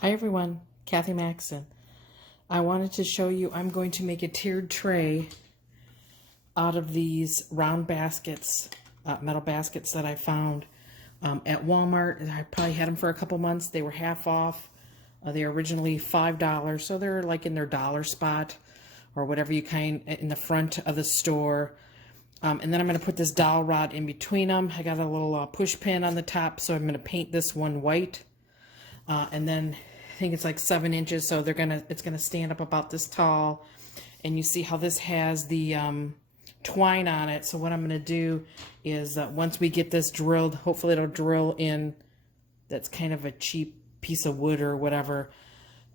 Hi everyone, Kathy Maxon. I wanted to show you I'm going to make a tiered tray out of these round baskets, metal baskets that I found at Walmart. I probably had them for a couple months. They were half off. They were originally $5, so they're like in their dollar spot or whatever you kind in the front of the store. And then I'm going to put this dowel rod in between them. I got a little push pin on the top, so I'm going to paint this one white. And then I think it's like 7 inches, so it's gonna stand up about this tall. And you see how this has the twine on it. So what I'm gonna do is once we get this drilled, hopefully it'll drill in. That's kind of a cheap piece of wood or whatever.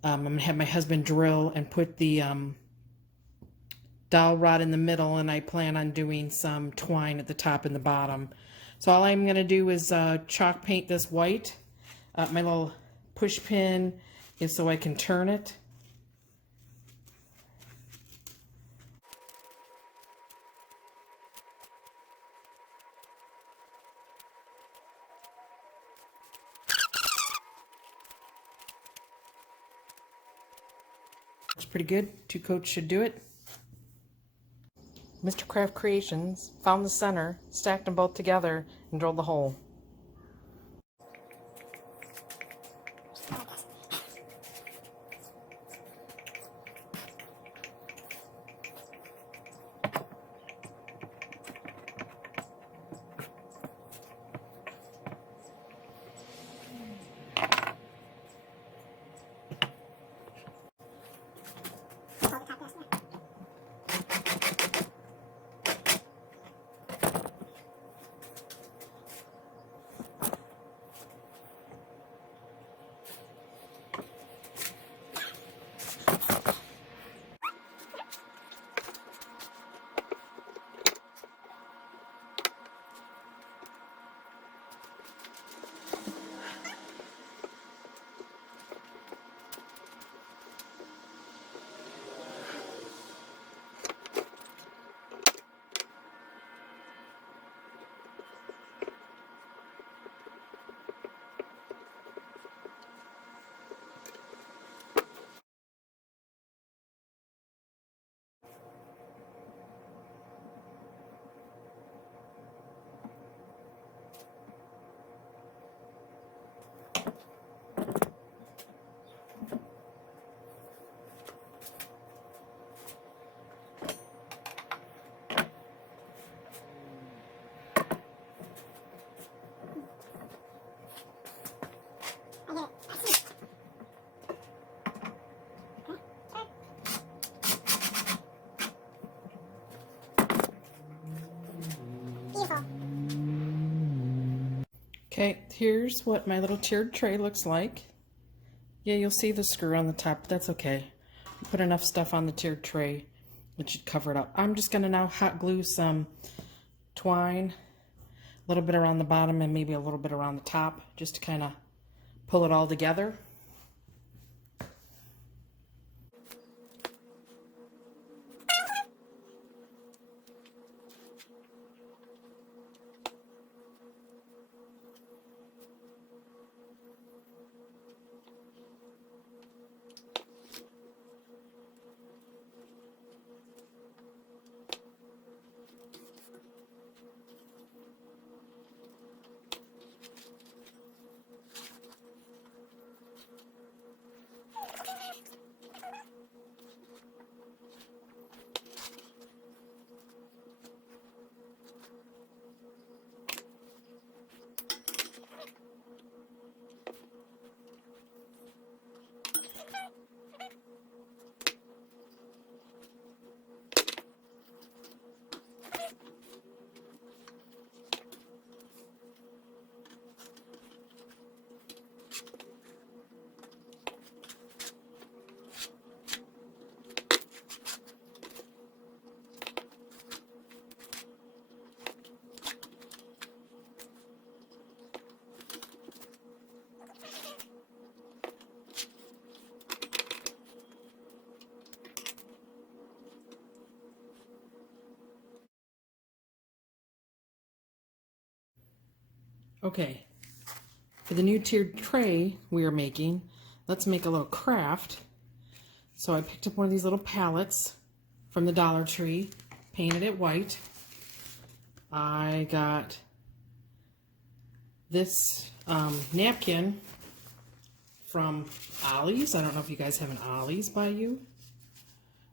I'm gonna have my husband drill and put the dowel rod in the middle, and I plan on doing some twine at the top and the bottom. So all I'm gonna do is chalk paint this white. My little push pin is so I can turn it. It's pretty good. 2 coats should do it. Mr. Craft Creations found the center, stacked them both together, and drilled the hole. Okay, here's what my little tiered tray looks like. Yeah, you'll see the screw on the top, but that's okay. Put enough stuff on the tiered tray, it should cover it up. I'm just gonna now hot glue some twine, a little bit around the bottom and maybe a little bit around the top, just to kind of pull it all together. Okay, for the new tiered tray we are making, let's make a little craft. So I picked up one of these little pallets from the Dollar Tree, painted it white. I got this napkin from Ollie's. I don't know if you guys have an Ollie's by you.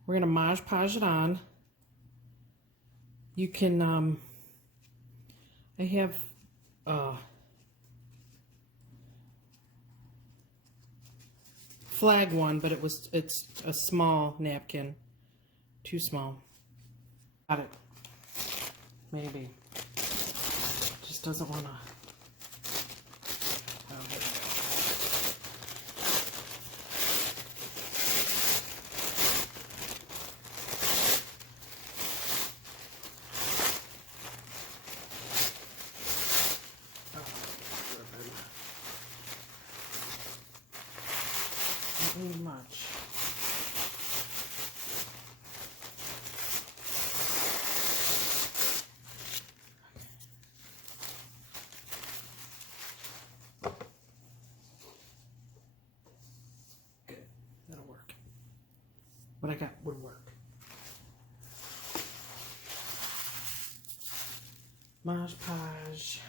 We're going to Mod Podge it on. You can, I have flag one, but it's a small napkin. Too small. Got it. Maybe. Just doesn't want to. Not need much. What I got would work. Mod Podge.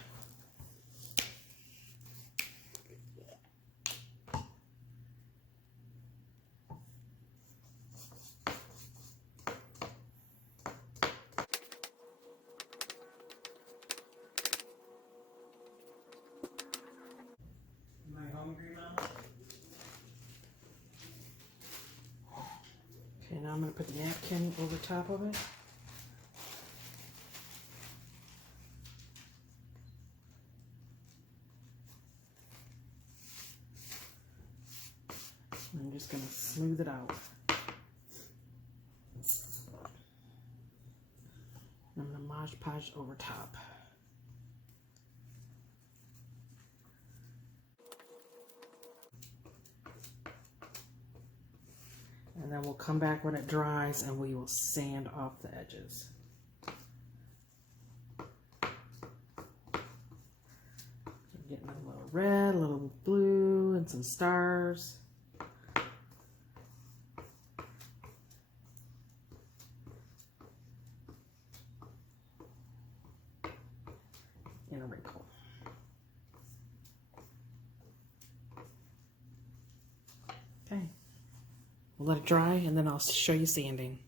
Am I hungry now? Okay, now I'm going to put the napkin over top of it. I'm just going to smooth it out. I'm going to Mod Podge over top. And then we'll come back when it dries and we will sand off the edges. I'm getting a little red, a little blue, and some stars. And a wrinkle. Okay. We'll let it dry and then I'll show you sanding.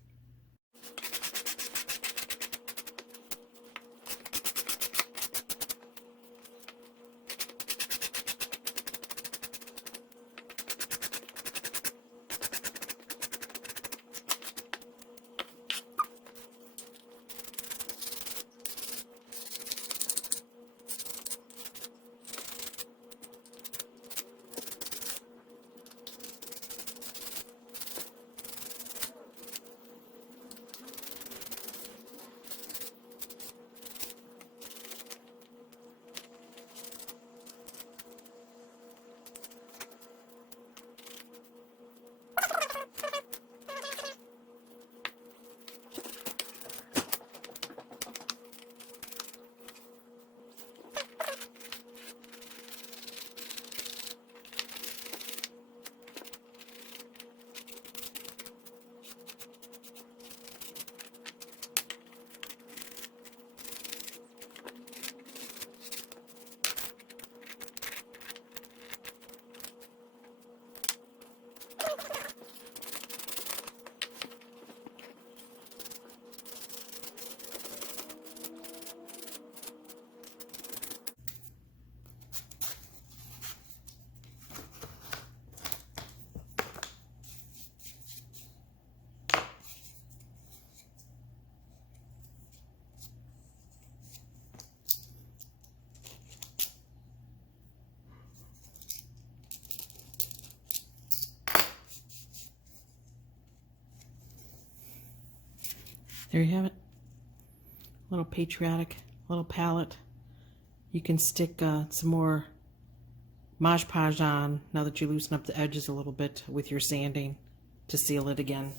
There you have it. Little Patriotic, little palette. You can stick some more Mod Podge on now that you loosen up the edges a little bit with your sanding to seal it again.